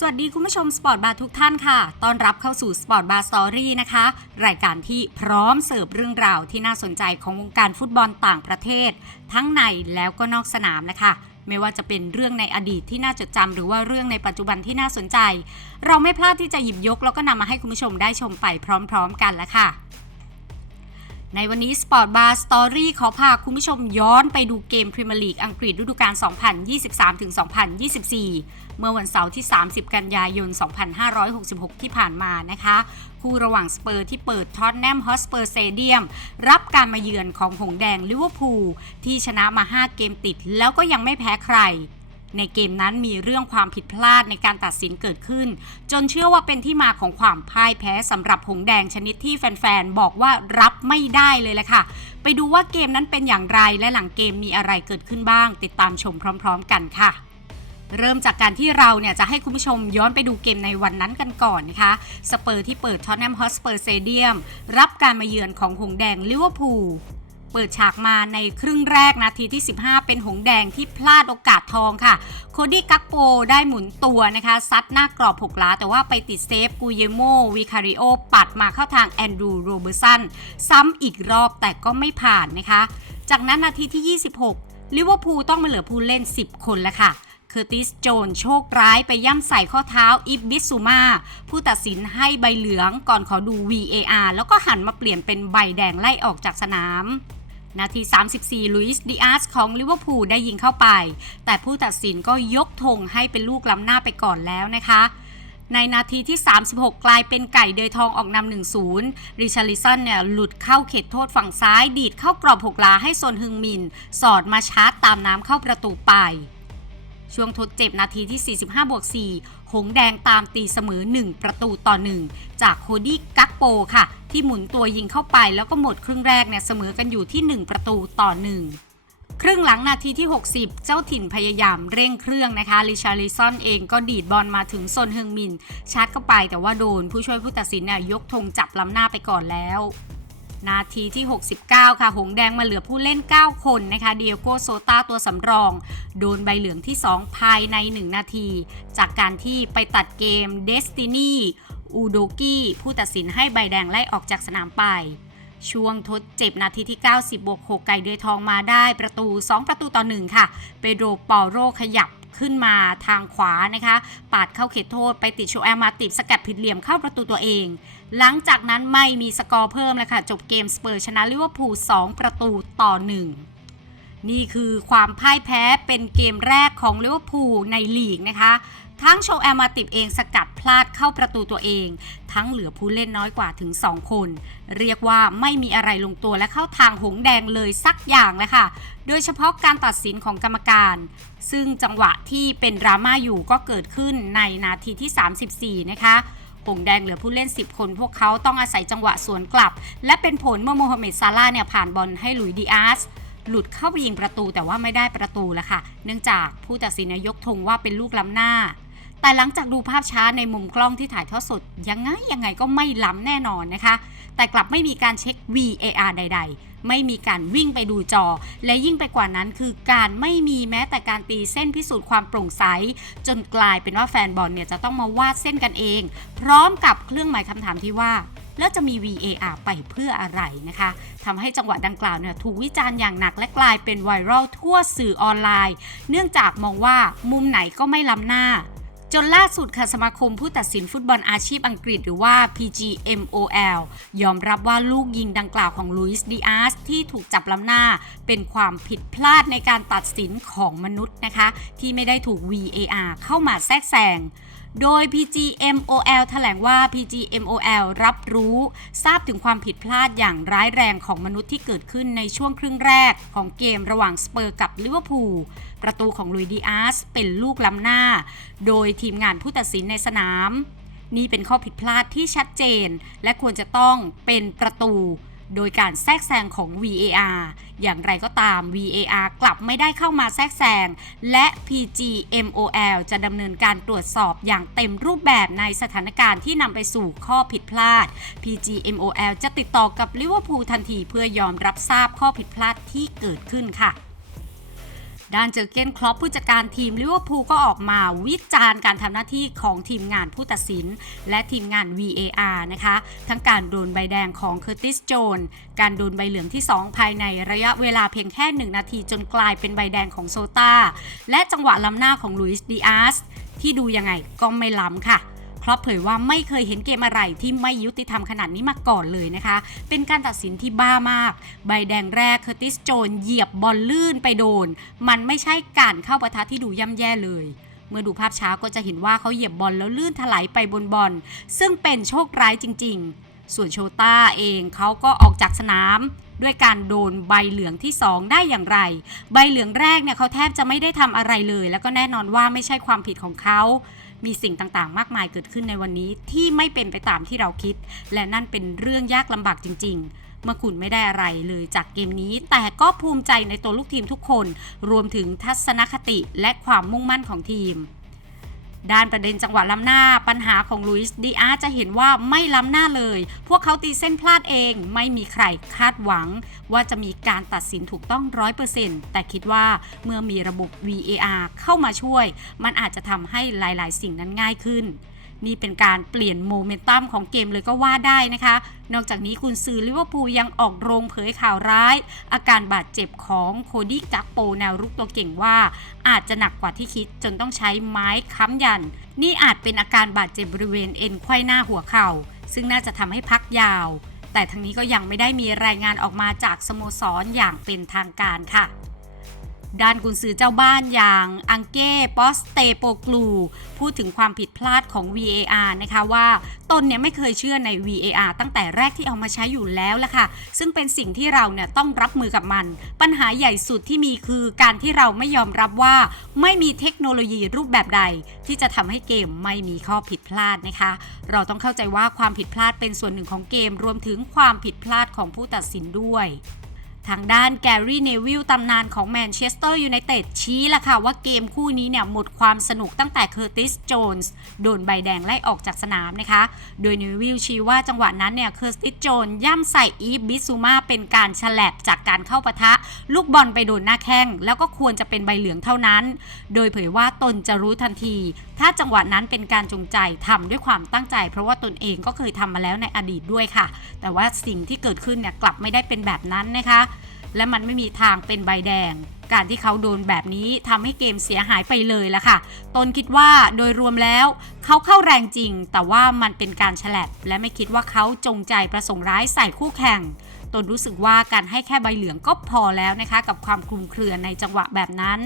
สวัสดีคุณผู้ชมสปอร์ตบาร์ทุกท่านค่ะ ต้อนรับเข้าสู่สปอร์ตบาร์สตอรี่นะคะ รายการที่พร้อมเสิร์ฟเรื่องราวที่น่าสนใจของวงการฟุตบอลต่างประเทศ ทั้งในแล้วก็นอกสนามนะคะ ไม่ว่าจะเป็นเรื่องในอดีตที่น่าจดจำหรือว่าเรื่องในปัจจุบันที่น่าสนใจ เราไม่พลาดที่จะหยิบยกแล้วก็นำมาให้คุณผู้ชมได้ชมไปพร้อม ๆ กันแล้วค่ะ ในวันนี้ Sport Bar Story ขอพาคุณผู้ชมย้อนไปดูเกมพรีเมียร์ลีกอังกฤษฤดูกาล 2023-2024 เมื่อวันเสาร์ที่ 30 กันยายน 2566 ที่ผ่านมานะคะ คู่ระหว่างสเปอร์ที่เปิดท็อตแนมฮอสเปอร์สเตเดียม รับการมาเยือนของหงแดงลิเวอร์พูลที่ชนะมา 5 เกมติดแล้วก็ยังไม่แพ้ใคร ในเกมนั้นมีเรื่องความผิดพลาดในการตัดสินเกิดขึ้น จนเชื่อว่าเป็นที่มาของความพ่ายแพ้สำหรับหงแดงชนิดที่แฟนๆ บอกว่ารับไม่ได้เลยแหละค่ะ ไปดูว่าเกมนั้นเป็นอย่างไรและหลังเกมมีอะไรเกิดขึ้นบ้าง ติดตามชมพร้อม ๆ กันค่ะเริ่มจากการที่เราเนี่ยจะให้คุณผู้ชมย้อนไปดูเกมในวันนั้นกันก่อนนะคะสเปอร์ที่เปิดท็อตแนมฮอสเปอร์เตเดียมรับการมาเยือนของหงแดงลิเวอร์พูล เปิดฉากมาในครึ่งแรกนาทีที่ 15 เป็นหงแดงที่พลาดโอกาสทองค่ะ โคดี้กักโปได้หมุนตัวนะคะ ซัดหน้ากรอบ 6 ล้า แต่ว่าไปติดเซฟกูเยโมวิคาริโอ ปัดมาเข้าทางแอนดรูโรเบอร์สัน ซ้ำอีกรอบแต่ก็ไม่ผ่านนะคะ จากนั้นนาทีที่ 26 ลิเวอร์พูลต้องมาเหลือผู้เล่น 10 คนแล้วค่ะเคอร์ติสโจนโชคร้ายไปย่ำใส่ข้อเท้าอิบบิสซูมาผู้ตัดสินให้ใบเหลืองก่อนขอดู VAR แล้วก็หันมาเปลี่ยนเป็นใบแดงไล่ออกจากสนาม นาที 34 ลุยส์ดิอาสของลิเวอร์พูลได้ยิงเข้าไป แต่ผู้ตัดสินก็ยกธงให้เป็นลูกล้ำหน้าไปก่อนแล้วนะคะ ในนาทีที่ 36 กลายเป็นไก่เดยทองออกนำ1-0 ริชาริสันเนี่ยหลุดเข้าเขตโทษฝั่งซ้าย ดีดเข้ากรอบหกลาให้โซนฮึงมิน สอดมาชาร์จตามน้ำเข้าประตูไป ช่วงทดเจ็บนาทีที่ 45บวก4หงแดงตามตีเสมอ 1 ประตูต่อ 1 จากโคดี้กักโปค่ะ ที่หมุนตัวยิงเข้าไปแล้วก็หมดครึ่งแรกเนี่ยเสมอกันอยู่ที่ 1 ประตูต่อ 1ครึ่งหลังนาทีที่ 60 เจ้าถิ่นพยายามเร่งเครื่องนะคะลิชาริซอนเองก็ดีดบอลมาถึงซนเฮงมินชาร์จเข้าไปแต่ว่าโดนผู้ช่วยผู้ตัดสินเนี่ยยกธงจับล้ำหน้าไปก่อนแล้ว นาทีที่ 69 ค่ะ หงแดงมาเหลือผู้เล่น 9 คนนะคะเดียโกโซตาตัวสำรอง โดนใบเหลืองที่ 2 ภายใน 1 นาที จากการที่ไปตัดเกมเดสตินีอูโดกี้ผู้ตัดสินให้ใบแดงไล่ออกจากสนามไป ช่วงทดเจ็บนาทีที่ 90บวก6ไก่เดยทองมาได้ประตู 2 ประตูต่อ 1 ค่ะ เปโดปอโรขยับขึ้นมาทางขวานะคะ ปาดเข้าเขตโทษไปติดโชแอลมาติดสกัดผิดเหลี่ยมเข้าประตูตัวเอง หลังจากนั้นไม่มีสกอร์เพิ่มแล้วค่ะ จบเกมสเปอร์ชนะลิเวอร์พูล2ประตูต่อ 1 นี่คือความพ่ายแพ้เป็นเกมแรกของลิเวอร์พูลในลีกนะคะ ทั้งโชแอมาติบเองสกัดพลาดเข้าประตูตัวเอง ทั้งเหลือผู้เล่นน้อยกว่าถึง 2 คน เรียกว่าไม่มีอะไรลงตัวและเข้าทางหงแดงเลยสักอย่างเลยค่ะ โดยเฉพาะการตัดสินของกรรมการ ซึ่งจังหวะที่เป็นดราม่าอยู่ก็เกิดขึ้นในนาทีที่ 34 นะคะ หงแดงเหลือผู้เล่น 10 คนพวกเขาต้องอาศัยจังหวะสวนกลับ และเป็นผลเมื่อโมฮัมเหม็ดซาร่าเนี่ยผ่านบอลให้หลุยดิอาสหลุดเข้าไปยิงประตูแต่ว่าไม่ได้ประตูแล้วค่ะ เนื่องจากผู้ตัดสินเนี่ยยกธงว่าเป็นลูกล้ำหน้า แต่หลังจากดูภาพช้าในมุมกล้องที่ถ่ายทอดสด ยังไงยังไงก็ไม่ล้ำแน่นอนนะคะ แต่กลับไม่มีการเช็ค VAR ใด ๆ ไม่มีการวิ่งไปดูจอ และยิ่งไปกว่านั้นคือการไม่มีแม้แต่การตีเส้นพิสูจน์ความโปร่งใส จนกลายเป็นว่าแฟนบอลเนี่ยจะต้องมาวาดเส้นกันเอง พร้อมกับเครื่องหมายคำถามที่ว่าแล้วจะมี VAR ไปเพื่ออะไรนะคะทำให้จังหวะดังกล่าวเนี่ยถูกวิจารณ์อย่างหนักและกลายเป็นไวรัลทั่วสื่อออนไลน์ เนื่องจากมองว่ามุมไหนก็ไม่ล้ำหน้า จนล่าสุดค่ะสมาคมผู้ตัดสินฟุตบอลอาชีพอังกฤษหรือว่า PGMOL ยอมรับว่าลูกยิงดังกล่าวของลุยส์ดิอาสที่ถูกจับล้ำหน้า เป็นความผิดพลาดในการตัดสินของมนุษย์นะคะ ที่ไม่ได้ถูก VAR เข้ามาแทรกแซงโดย PGMOL แถลงว่า PGMOL รับรู้ ทราบถึงความผิดพลาดอย่างร้ายแรงของมนุษย์ที่เกิดขึ้นในช่วงครึ่งแรกของเกมระหว่างสเปอร์กับลิเวอร์พูล ประตูของลุยดิอาสเป็นลูกล้ำหน้า โดยทีมงานผู้ตัดสินในสนาม นี่เป็นข้อผิดพลาดที่ชัดเจน และควรจะต้องเป็นประตู โดยการแทรกแซงของ VAR อย่างไรก็ตาม VAR กลับไม่ได้เข้ามาแทรกแซง และ PGMOL จะดำเนินการตรวจสอบอย่างเต็มรูปแบบในสถานการณ์ที่นำไปสู่ข้อผิดพลาด PGMOL จะติดต่อกับลิเวอร์พูลทันทีเพื่อยอมรับทราบข้อผิดพลาดที่เกิดขึ้นค่ะ ด้านเจอร์เกนคลอปผู้จัดการทีมลิเวอร์พูลก็ออกมาวิจารณ์การทำหน้าที่ของทีมงานผู้ตัดสิน และทีมงาน VAR นะคะ ทั้งการโดนใบแดงของเคอร์ติสโจนการโดนใบเหลืองที่ 2 ภายในระยะเวลาเพียงแค่ 1 นาทีจนกลายเป็นใบแดงของโซตาและจังหวะล้ำหน้าของลุยส์ดิอาสที่ดูยังไงก็ไม่ล้ำค่ะ รอปเผยว่าไม่เคยเห็นเกมอะไรที่ไม่ยุติธรรมขนาดนี้มาก่อนเลยนะคะ เป็นการตัดสินที่บ้ามาก ใบแดงแรกเคอร์ติสโจนเหยียบบอลลื่นไปโดน มันไม่ใช่การเข้าประทะที่ดูย่ำแย่เลยเมื่อดูภาพช้าก็จะเห็นว่าเขาเหยียบบอลแล้วลื่นถลายไปบนบอล ซึ่งเป็นโชคร้ายจริง ๆ ส่วนโชต้าเองเขาก็ออกจากสนาม ด้วยการโดนใบเหลืองที่ 2 ได้อย่างไร ใบเหลืองแรกเนี่ยเขาแทบจะไม่ได้ทำอะไรเลย แล้วก็แน่นอนว่าไม่ใช่ความผิดของเขา มีสิ่งต่างๆ มากมายเกิดขึ้นในวันนี้ที่ไม่เป็นไปตามที่เราคิด และนั่นเป็นเรื่องยากลำบากจริง ๆ เมื่อคุณไม่ได้อะไรเลยจากเกมนี้ แต่ก็ภูมิใจในตัวลูกทีมทุกคน รวมถึงทัศนคติและความมุ่งมั่นของทีม ด้านประเด็นจังหวะล้ำหน้าปัญหาของลุยส์ดีอาร์จะเห็นว่าไม่ล้ำหน้าเลย พวกเขาตีเส้นพลาดเอง ไม่มีใครคาดหวัง ว่าจะมีการตัดสินถูกต้อง 100%แต่คิดว่าเมื่อมีระบบ VAR เข้ามาช่วย มันอาจจะทำให้หลาย ๆ สิ่งนั้นง่ายขึ้น นี่เป็นการเปลี่ยนโมเมนตัมของเกมเลยก็ว่าได้นะคะ นอกจากนี้คุณซือลิเวอร์พูลยังออกโรงเผยข่าวร้าย อาการบาดเจ็บของโคดี้กักโปแนวรุกตัวเก่งว่า อาจจะหนักกว่าที่คิดจนต้องใช้ไม้ค้ำยัน นี่อาจเป็นอาการบาดเจ็บบริเวณเอ็นไขว้หน้าหัวเข่า ซึ่งน่าจะทำให้พักยาว แต่ทั้งนี้ก็ยังไม่ได้มีรายงานออกมาจากสโมสรอย่างเป็นทางการค่ะ ด้านกุนซือเจ้าบ้านอย่างอังเก้ปอสเตโปกลู พูดถึงความผิดพลาดของ VAR นะคะว่าตนเนี่ยไม่เคยเชื่อใน VAR ตั้งแต่แรกที่เอามาใช้อยู่แล้วละค่ะ ซึ่งเป็นสิ่งที่เราเนี่ยต้องรับมือกับมัน ปัญหาใหญ่สุดที่มีคือการที่เราไม่ยอมรับว่า ไม่มีเทคโนโลยีรูปแบบใด ที่จะทำให้เกมไม่มีข้อผิดพลาดนะคะ เราต้องเข้าใจว่าความผิดพลาดเป็นส่วนหนึ่งของเกม รวมถึงความผิดพลาดของผู้ตัดสินด้วย ทางด้านแกรี่เนวิลตำนานของแมนเชสเตอร์ยูไนเต็ดชี้ละค่ะว่าเกมคู่นี้เนี่ยหมดความสนุกตั้งแต่เคอร์ติสโจนส์โดนใบแดงไล่ออกจากสนามนะคะ โดยเนวิลชี้ว่าจังหวะนั้นเนี่ยเคอร์ติสโจนย่ำใส่อีฟบิซูมาเป็นการฉลับจากการเข้าปะทะ ลูกบอลไปโดนหน้าแข้ง แล้วก็ควรจะเป็นใบเหลืองเท่านั้น โดยเผยว่าตนจะรู้ทันที ถ้าจังหวะนั้นเป็นการจงใจทำด้วยความตั้งใจ เพราะว่าตนเองก็เคยทำมาแล้วในอดีตด้วยค่ะ แต่ว่าสิ่งที่เกิดขึ้นเนี่ยกลับไม่ได้เป็นแบบนั้นนะคะ และมันไม่มีทางเป็นใบแดง การที่เขาโดนแบบนี้ทำให้เกมเสียหายไปเลยละค่ะ ตนคิดว่าโดยรวมแล้ว เขาเข้าแรงจริง แต่ว่ามันเป็นการฉลับและไม่คิดว่าเขาจงใจประสงค์ร้ายใส่คู่แข่งตนรู้สึกว่าการให้แค่ใบเหลืองก็พอแล้วนะคะ กับความคลุมเครือในจังหวะแบบนั้น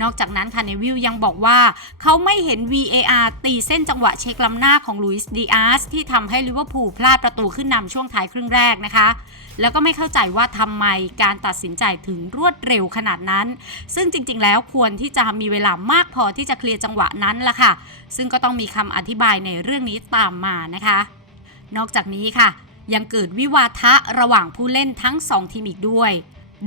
นอกจากนั้นคาเนวิลยังบอกว่า เขาไม่เห็น VAR ตีเส้นจังหวะเช็คล้ำหน้าของลุยส์ดีอาร์สที่ทำให้ลิเวอร์พูลพลาดประตูขึ้นนำช่วงท้ายครึ่งแรกนะคะ แล้วก็ไม่เข้าใจว่าทำไมการตัดสินใจถึงรวดเร็วขนาดนั้น ซึ่งจริงๆ แล้วควรที่จะมีเวลามากพอที่จะเคลียร์จังหวะนั้นละค่ะ ซึ่งก็ต้องมีคำอธิบายในเรื่องนี้ตามมานะคะ นอกจากนี้ค่ะ ยังเกิดวิวาทะระหว่างผู้เล่นทั้ง 2 ทีมอีกด้วย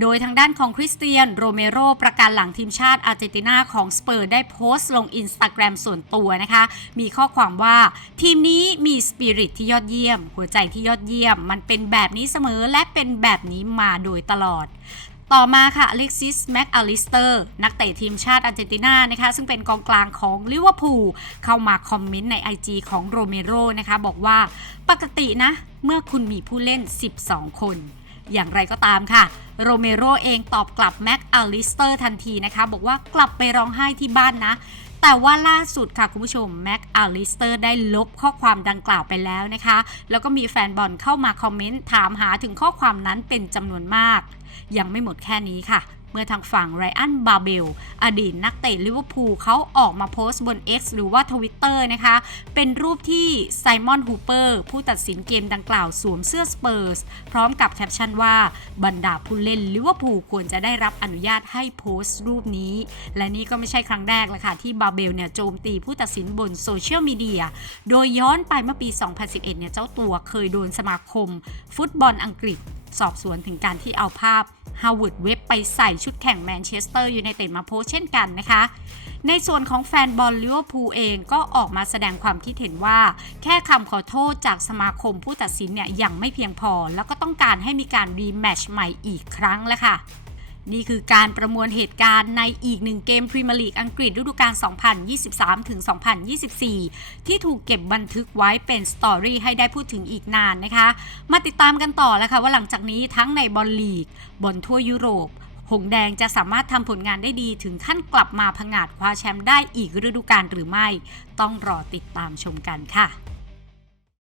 โดยทางด้านของคริสเตียนโรเมโรประการหลังทีมชาติอาร์เจนตินาของสเปอร์ได้โพสต์ลงอินสตาแกรมส่วนตัวนะคะ มีข้อความว่าทีมนี้มีสปิริตที่ยอดเยี่ยม หัวใจที่ยอดเยี่ยม มันเป็นแบบนี้เสมอและเป็นแบบนี้มาโดยตลอดต่อมาค่ะอเล็กซิสแม็กอลิสเตอร์นักเตะทีมชาติอาร์เจนตินานะคะซึ่งเป็นกองกลางของลิเวอร์พูลเข้ามาคอมเมนต์ใน IG ของโรเมโรนะคะบอกว่าปกตินะ เมื่อคุณมีผู้เล่น 12 คน อย่างไรก็ตามค่ะ โรเมโรเองตอบกลับแม็กอลิสเตอร์ทันทีนะคะ บอกว่ากลับไปร้องไห้ที่บ้านนะ แต่ว่าล่าสุดค่ะคุณผู้ชมแม็กอลิสเตอร์ได้ลบข้อความดังกล่าวไปแล้วนะคะ แล้วก็มีแฟนบอลเข้ามาคอมเมนต์ถามหาถึงข้อความนั้นเป็นจำนวนมาก ยังไม่หมดแค่นี้ค่ะ มื่อทางฝั่งไรอันบาเบล อดีตนักเตะลิเวอร์พูลเขาออกมาโพสต์บน X หรือว่า Twitter นะคะ เป็นรูปที่ไซมอนฮูเปอร์ผู้ตัดสินเกมดังกล่าวสวมเสื้อสเปอร์สพร้อมกับแคปชั่นว่าบรรดาผู้เล่นลิเวอร์พูลควรจะได้รับอนุญาตให้โพสต์รูปนี้ และนี่ก็ไม่ใช่ครั้งแรกแล้วค่ะ ที่บาเบลเนี่ยโจมตีผู้ตัดสินบนโซเชียลมีเดียโดยย้อนไปเมื่อปี 2011 เนี่ยเจ้าตัวเคยโดนสมาคม ฟุตบอลอังกฤษ สอบสวนถึงการที่เอาภาพฮาวเวิร์ดเว็บไปใส่ชุดแข่งแมนเชสเตอร์ยูไนเต็ดมาโพสเช่นกันนะคะ ในส่วนของแฟนบอลลิเวอร์พูลเองก็ออกมาแสดงความคิดเห็นว่า แค่คำขอโทษจากสมาคมผู้ตัดสินเนี่ยยังไม่เพียงพอ แล้วก็ต้องการให้มีการรีแมชใหม่อีกครั้งแล้วค่ะ นี่คือการประมวลเหตุการณ์ในอีกหนึ่งเกมพรีเมียร์ลีกอังกฤษฤดูกาล 2023ถึง2024 ที่ถูกเก็บบันทึกไว้เป็นสตอรี่ให้ได้พูดถึงอีกนานนะคะ มาติดตามกันต่อแล้วค่ะว่าหลังจากนี้ทั้งในบอลลีกบนทั่วยุโรป หงแดงจะสามารถทำผลงานได้ดีถึงขั้นกลับมาผงาดคว้าแชมป์ได้อีกฤดูกาลหรือไม่ ต้องรอติดตามชมกันค่ะ